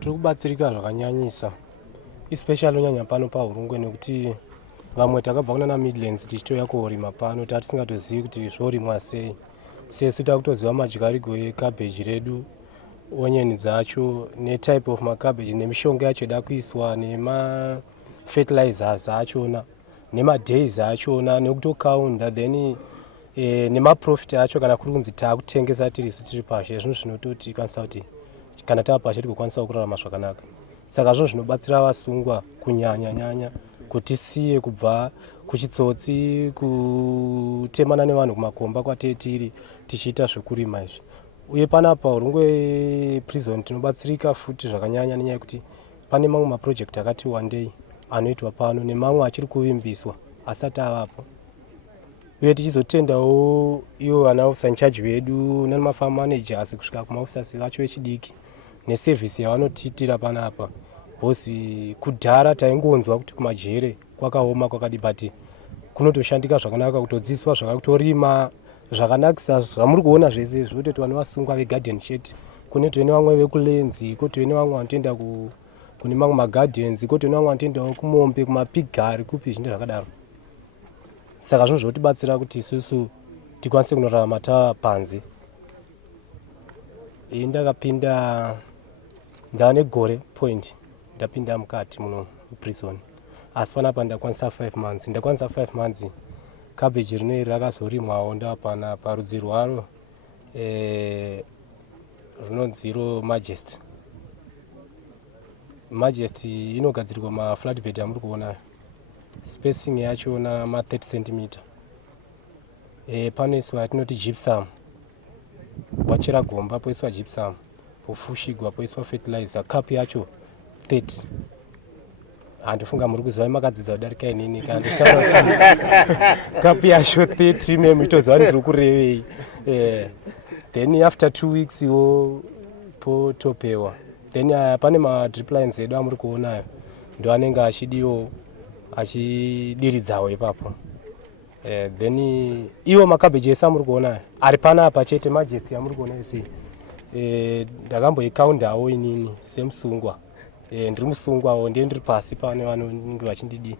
tiri kubatsirika zvakanyanyisa, especially unyanya pano paHurungwe, nekuti vamwe takabva kuna Midlands tichitouya kuhorima pano tatisingatozivi kuti zvorimwa sei. Sesu takutoziva madyariro ekabheji redu, onion dzacho, netype of makabeji nemishonga yacho ida kuiswa, nemafertilizers achona, nemadays achona, nekutokaunda, then nemaprofit acho kana kuri kunzi taakutengesa tiri pashe. Zvinhu zvinototi kwanisa kuti kana taapashe tigokwanisa kurarama zvakanaka. Saka zvinhu zvinobatsira vasungwa kunyanya kutisiye kubva kuchitsotsi, kutemana nevanhu kumakomba kwatetiri tichiita zvekurima izvi. Uye panapa Hurungwe prison tinobatsirika futi zvakanyanya nenyaya yekuti pane mamwe maproject akati wandei anoitwa pano nemamwe achiri kuvimbiswa asati avapo. Uye tichizotendawo ivo vana officer in charge vedu nemafarm managers kusvika kumaofficers vacho vechidiki neservice yavanotiitira panapa. Bhosi kudhara taingonzwa kuti kumajere kwakaoma kwakadi, but kunotoshandika zvakanaka, kutodzidziswa zvakakutorima zvakanakisa zvamuri kuona zvese zvototi vana vasungwa vegarden shed, kunotowe nevamwe vekulenzi, kotowe nevamwe vanotoenda kune mamwe magardens, kotowe nevamwe vanotoendawo kumombe, kumapigari, kupi zvinhu zvakadaro. Saka zvinhu zvotibatsira kuti isusu tikwanise kunorarama tapanze. Ndakapinda ndane gore point, ndapinda mukati muno prison. Asi panapa ndakwanisa 5 months. Ndakwanisa 5 months. Cabbage rino rakazorimwawo ndapana parudzi rwaro runonziro Majesty. Majesty inogadzirirwa maflat bed amuri kuona. Spacing yacho na 30 cm. Panoiswa yatinoti gypsum. Wachera gomba poiswa gypsum. Pofushigwa poiswa fertilizer. Cup yacho 30. Andifunga muri kuziva makadzidza kudarika inini kana ndichitaura kuti cup yacho 30 meme itoziva ndiri kurevei. Then after 2 weeks iwo potopewa. Then pane madrip lines edu amuri kuonayo ndo anenge achidiwo achidiridzawo ipapo. Then iwo makabeji ese amuri kuona ari panapa chete Majesty amuri kuona ese. Ndakamboikaundawo inini semusungwa. Ndiri musungwawo ndiye ndiri pasi pane vanenge vachindidi.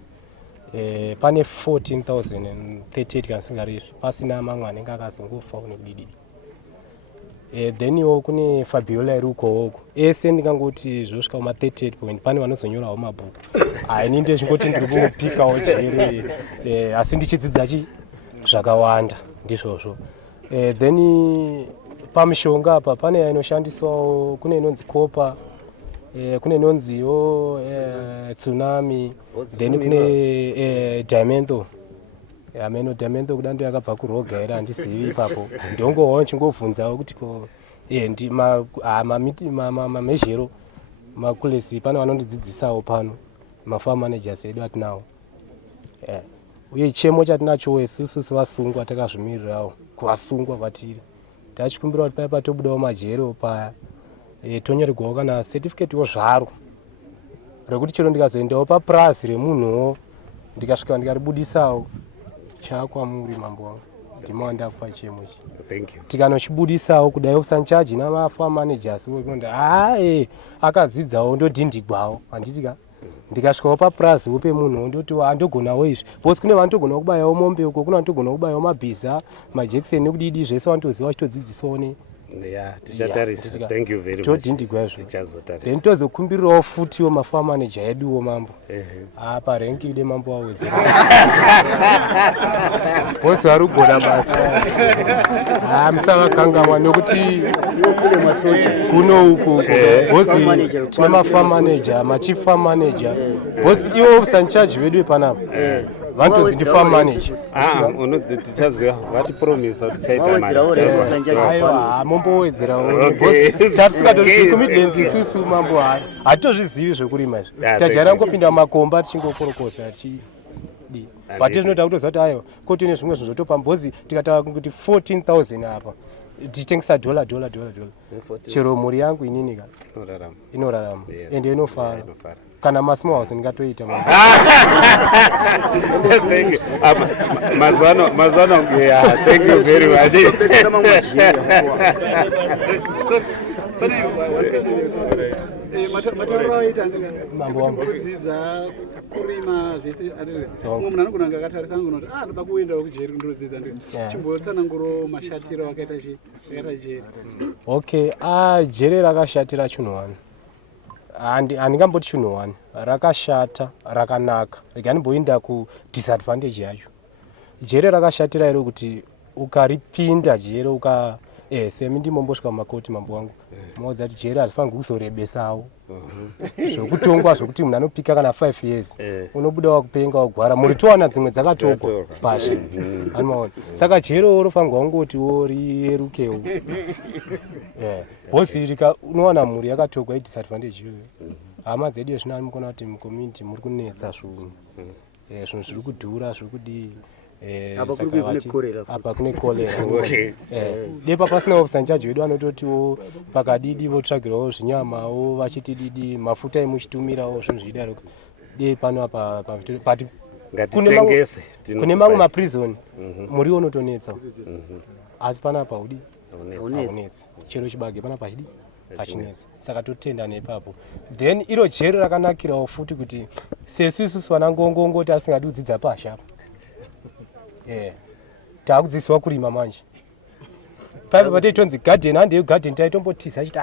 Pane 14,038 kana singarezvi pasina mamwe anenge akazongofa nekudidi. Then iwo kune Fabiola iri ukoko ese ndingangoti zvosvika kuma 38 point. Pane vanozonyorawo mabhuku. Ini ndezvingoti ndiri kupikawo jere asi ndichidzidza zvakawanda ndizvozvo. Then pamishonga apa pane inoshandiswawo, kune inonzi kopa, kune inonziwo tsunami, then kune diamento. Ameno diamento kudando yakabva kuroga here handizivi ipapo. Ndongowawo chingovhunzawo kuti ndi mamezhero makulesi pane vanondidzidzisawo pano mafarm managers edu atinawo. Uye chemo chatinacho isusu sevasungwa takazvimirirawo kuvasungwa vatiri. Tachikumbira kuti paya patobudawo majero paya tonyorerwawo kana certificate wo zvaro rekuti chero ndikazoendawo paprazi remunhuwo ndikasvika ndikaribudisawo chakwamuri mambo wangu ndimo ndakupa chemo ichi. Thank you. Tikanochibudisawo kudai officer in charge namafarm managers unondi akadzidzawo ndodhindigwawo handitika. Ndikasvikawo paprazi upe munhu ndoti andogonawo izvi. Bosi kune vanotogona kubayawo mombe uko, kuna vanotogona kubayawo mabhiza, majekiseni nekudidi zvese vanotoziva vachitodzidzisawo ne. Tichatarisa. Thank you very much. Todhindigwa izvo. Tichazotarisa. Then tozokumbirirawo futiwo mafarm manager eduwo mambo. Parenki ide mambo awedzera. Bosi arugona basa. Musavakangamwa nekuti kuno uko bosi tine mafarm manager, machief farm manager. Bosi iwo officer in charge vedu panapa. Vantonzi ndi farm manager. Tichaziva vati promise tichaita mari. Aiwa mumbowedzerawo. Bosi tatisingatozivi kumidlands isusu mambo hatitozvizivi zvekurima izvi. Tajara ngopinda mumakomba tichingokorokosa tichidi. But zvinoda kutoziva kuti aiwa koti nezvimwe zvinhu zvotopa mbozi tikataura kuti 14,000 apa. Tichitengesa dola. Chero mhuri yangu inini ka inorarama ende inofara. Kana masmall house ndingatoita mambo. Thank you. Mazano yeah, thank you very much. matauro aita Mambo wangu. kudzidza kurima zvese umwe munhu anogona kunge akatarisa angonoti ndoda kuendawo kujeri kundodzidza chimbotsananguro mashatiro akaita jeri. Okay, jeri rakashatira chinhu wani. Handingamboti chinhu wani. Rakashata, rakanaka. Rikanimboinda kudisadvantage yacho. Jeri rakashatira iro kuti ukaripinda jeri semi ndimombosvika mumakoti mambo wangu. Maudza kuti jeri hazvifanirwi kuzorebesawo. Zvokutongwa zvokuti munhu anopika kana 5 years. Unobuda wakupenga wagwara. Muri towana dzimwe dzakatokwa pasha. Anomaona. Saka jeri unofanirwa kungotiwo riyerukewo. Bhosi unowana mhuri yakatogwa idisadvantage iyoyo. Hama dzedu zvino anokona kuti mucommunity muri kunetsa zvinhu. Zvinhu zviri kudhura zviri kudii. Apa kune kolera. Depa pasina officer wedu anototiwo pakadidi votsvagirawo zvinyamawo vachitididi mafuta emuchitumirawo zvinhu zvidaroko. De pano apa pati ngatitengese kune mamwe maprison muriwo unotonetsa. Asi panapa udi aunetsi. Chero chibage panapa chidi achinetsa. Saka totenda nepapo. Then iro jeri rakanakirawo futi kuti sesu isusu vanangongongo tasingadi kudzidza pasha. Takudzidziswa kurima manje. Paipo pataitonzi garden handei garden taitombotiza achiti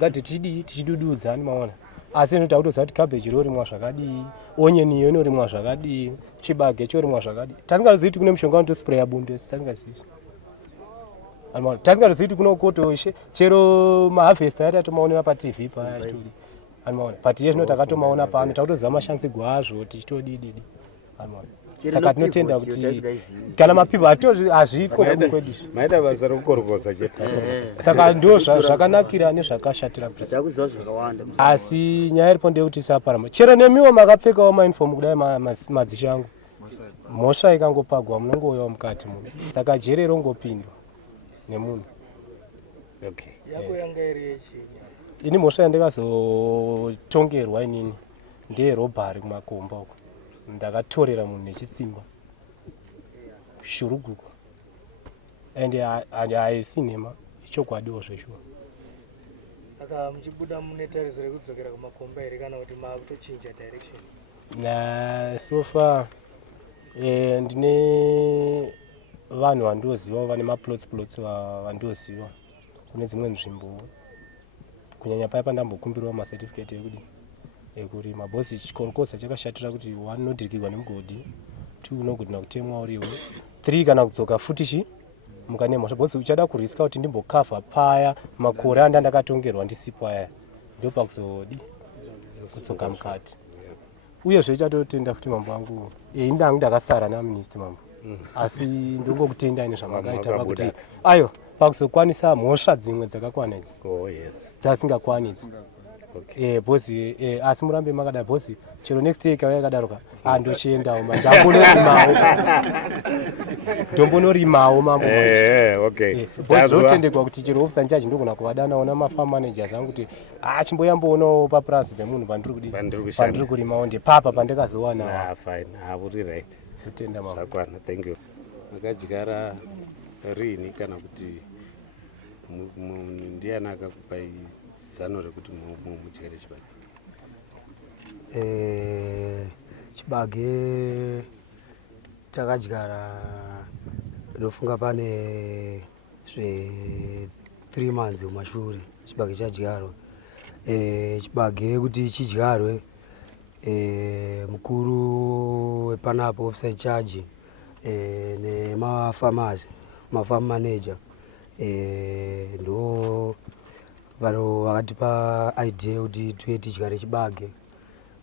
garden tichidududza maona. Asi ino takutoziva kuti cabbage rorimwa zvakadii, onion iyo inorimwa zvakadii, chibage chorimwa zvakadii. Tasingazivi kuti kune mushonga unotospray bundo tasingazivi. Tasingazivi kuti kunokotoshe chero maharvest atatomaonera paTV paya chitori. Anomaona. But iye zvino takatomaona pano takutoziva mashandisirwo azvo tichitodidi. Anomaona. Saka tinotenda kuti kana mapipa hazviko kwedu. Maida basa rokukorokoza chete. Saka ndo zvakanakira nezvakashatira Ndakuziva zvakawanda. asi nyaya iripo ndeyekuti isaparama. Chero nemiwo makapfekawo mauniform kudai madzishe angu. Mhosva ikangopagwa munongouyawo mukati muno. Saka jeri rongopindwa nemunhu. Okay. Yako yanga iri yechi. Ini mhosva yandikazotongerwa inini ndeyerobhari kumakomba uko. Ndakatorera munhu nechitsimba shuruguko ende haisi nhema ichokwadiwo zveshuwa. Saka muchibuda mune tariso rekudzokera kumakomba here kana kuti makutochinja direction? So far ndine vanhu vandoziva vane maplots vandoziva kune dzimwe nzvimbo kunyanya paya pandambokumbirwa macertificate ekurima. Bhosi chikorokosa chakashatira kuti 1 unodirikirwa nemugodhi, 2 unogona kutemwa uriwe, 3 kana kudzoka futi mukanemhosva. Bhosi uchada kuriska kuti ndimbokavha paya makore andakatongerwa ndisipo aya ndopakuzodi kudzoka mukati. Uyezve chatotenda futi mambo angu indangu ndakasara naminister mambo. Asi ndongokutendai nezvamakaita pakuti ayo pakuzokwanisa mhosva dzimwe dzakakwana idzi. Dzasingakwanisi. Bhosi asi murambe makadai bhosi chero next year ikauya yakadaroka ndochiendawo ndombonorimawo mambo. Bhosi zotendekwa kuti chero officer incharge ndogona kuvadanawo namafarm managers angu kuti chimboyamboonawo papurazi pemunhu pandiri kurimawo ndepapa pandikazowana. Totenda mambo. Thank you. Makadyara rini kana kuti ndiani akakupa zano rekuti mudyare chibage? Chibage takadyara ndofunga pane 3 months mumashure chibage chadyarwa. Chibage kuti chidyarwe mukuru wepanapo officer incharge nemafarmers mafarm manager ndo vanhu vakatipa idea kuti tiuye tidyare chibage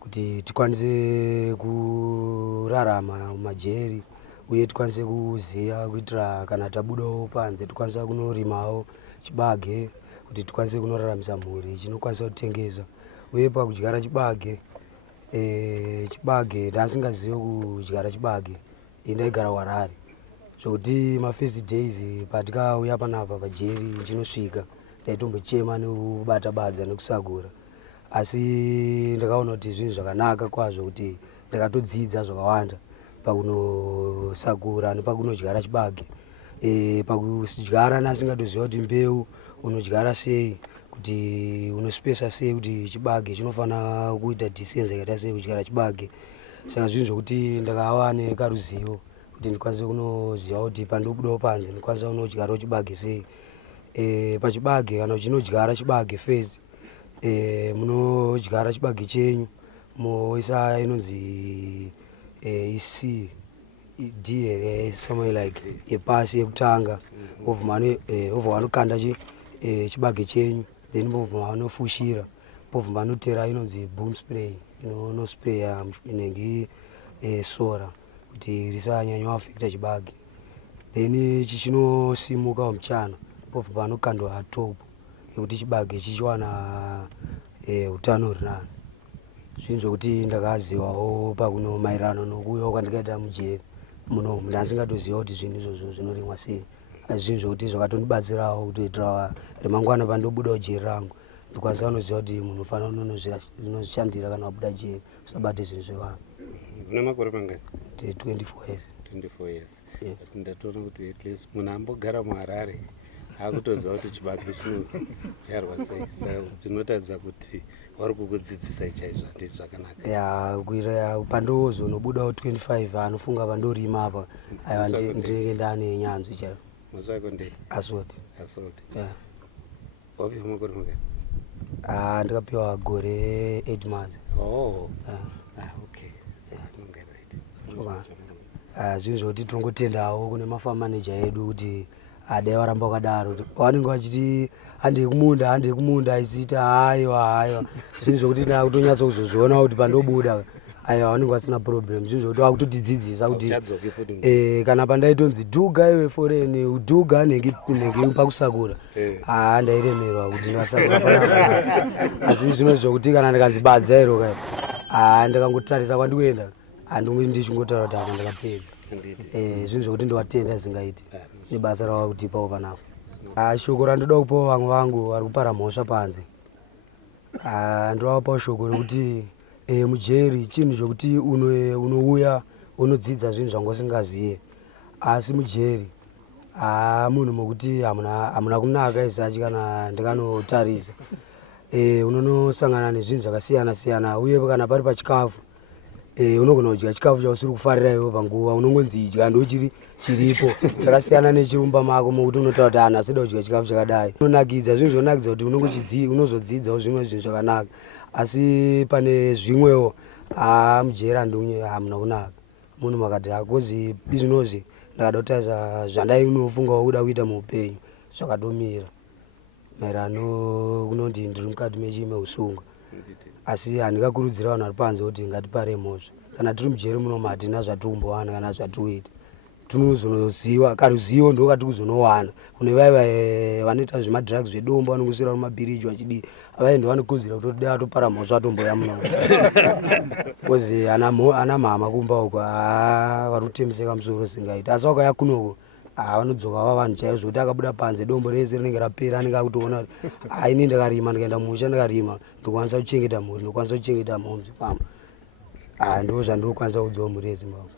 kuti tikwanise kurarama mumajeri uye tikwanise kuziya kuitira kana tabudawo panze tikwanisa kunorimawo chibage kuti tikwanise kunoraramisa mhuri chinokwanisa kutengesa. Uye pakudyara chibage ndasingazive kudyara chibage ndaigara Harare zvokuti mafirst days patikauya panapa pajeri chinosvika ndaitombochema nekubata badza nekusagura. Asi ndakaona kuti zvinhu zvakanaka kwazvo kuti ndakatodzidza zvakawanda pakunosagura nepakunodyara chibage pakudyara nasingatoziva kuti mbeu unodyara sei, kuti unospesa sei kuti chibage chinofana kuita distance yakaita sei kudyara chibage. Saka zvinhu zvokuti ndakava nekaruzivo kuti ndikwanise kunoziva kuti pandobudawo panze ndikwanisa kunodyarawo chibage sei. Pachibage kana uchinodyara chibage first munodyara chibage chenyu moisa inonzi isi D here somewhere like yepasi yekutanga obva vanokanda chibage chenyu then bobva vanofushira bobva vanotera inonzi boom spray inonospraya inenge sora kuti risanyanya affecta chibage then chichinosimuka muchana bobva vanokandwa top yekuti chibage chichiwana utano hurinani. Zvinhu zvokuti ndakazivawo pakuno maererano nokuuyawo kwandikaita mujeri muno ndasingatoziva kuti zvinhu izvozvo zvinorimwa sei. Asi zvinhu zvokuti zvakatondibatsirawo kutoitira remangwana pandobudawo jeri rangu ndikwanisa kunoziva kuti munhu ufanira unozvishandira kana wabuda jeri usabate zvinhu zvevanhu. Una makore mangani? 24 years. 24 years. Ndatoona kuti at least munhu ambogara muHarare akutoziva kuti chibage chinodyarwa sei. Saka zvinotaridza kuti vari kukudzidzisa chaizvo handisi zvakanaka. Kuira pandozonobudawo 25 anofunga pandorima apa aiwa ndinenge ndane nyanzvi chaivo. Mazvo ako ndei? Asoti. Wapiwa makore mangani? Ndikapiwa gore 8 months. Okay. Zvinhu zvokuti tongotendawo kune mafarm manager edu kuti dai varamba wakadaro pavanenge vachiti handei kumunda aisita haiwa zvinhu zvokuti ndakutonyatsa kuzozviona kuti pandobuda aiwa vanenge vasina problem. Zvinhu zvokuti vakutotidzidzisa kuti kana pandaitonzi dhuga iwe foreni udhuga nenge pakusakura ndairemerwa kuti ndasakura panapa. Asi zvinhu zvokuti kana ndikanzi badza iro kai ndikangotarisa kwandikuenda handinge ndichingotaura kuti apa ndakapedza. Zvinhu zvokuti ndiwatenda zingaiti nebasa ravakutipawo panapo. Shoko randoda kupawo vamwe vangu vari kupara mhosva panze, ndovapawo shoko rekuti mujeri chinhu chokuti unouya unodzidza zvinhu zvanga usingaziye. Asi mujeri munhu mokuti hamuna kunaka izachi kana ndikanotarisa. Unonosangana nezvinhu zvakasiyana siyana uye kana pari pachikafu unogona kudya chikafu chausiri kufarira iwe panguva unongonzi idya ndochiripo chakasiyana nechirumba mako mokuti unotaura kuti anhu asida kudya chikafu chakadai. Unonakidza zvinhu zvonakidza kuti unozodzidzawo zvimwe zvinhu zvakanaka. Asi pane zvimwewo mujeri hamuna kunaka. Munhu makati hakozi bizvinozve ndakada kutarisa zvandai unofungawo kuda kuita muupenyu zvakatomira maererano kunoti ndiri mukati mechime usunga. Asi handingakurudzira vanhu vari panze kuti ngatipare mhosva. Kana tiri mujeri munomu hatina zvatikumbowana kana zvatiuita. Tinozonoziva karuzivo ndo kati kuzonowana kune vaiva vanoita zvemadrugs zvedombo vanongoswera mumabhiriji vachidii avaende vanokurudzira kuti dai atopara mhosva atomboya muno kozi ana mhama kumba uko vari kutemeseka musoro singaita. Asi vakauya kunoko vanodzoka vava vanhu chaizvo kuti akabuda panze dombo rese rinenge rapera anenge akutoona kuti ini ndakarima ndikaenda musha ndikarima ndokwanisa kuchengeta mhuri ndokwanisa kuchengeta mhomzi pamba ndo zvandinokwanisa kudzowa mhuri yeZimbabwe.